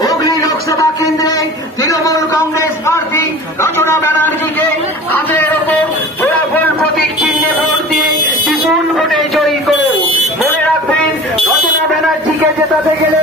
হুগলি লোকসভা কেন্দ্রে তৃণমূল কংগ্রেস প্রার্থী রচনা ব্যানার্জিকে হাতের ওপর ভোলাফল প্রতীক চিহ্নে ভোট দিয়ে বিপুল ভোটে জয়ী করুন। মনে রাখবেন, রচনা ব্যানার্জিকে জেতাতে গেলে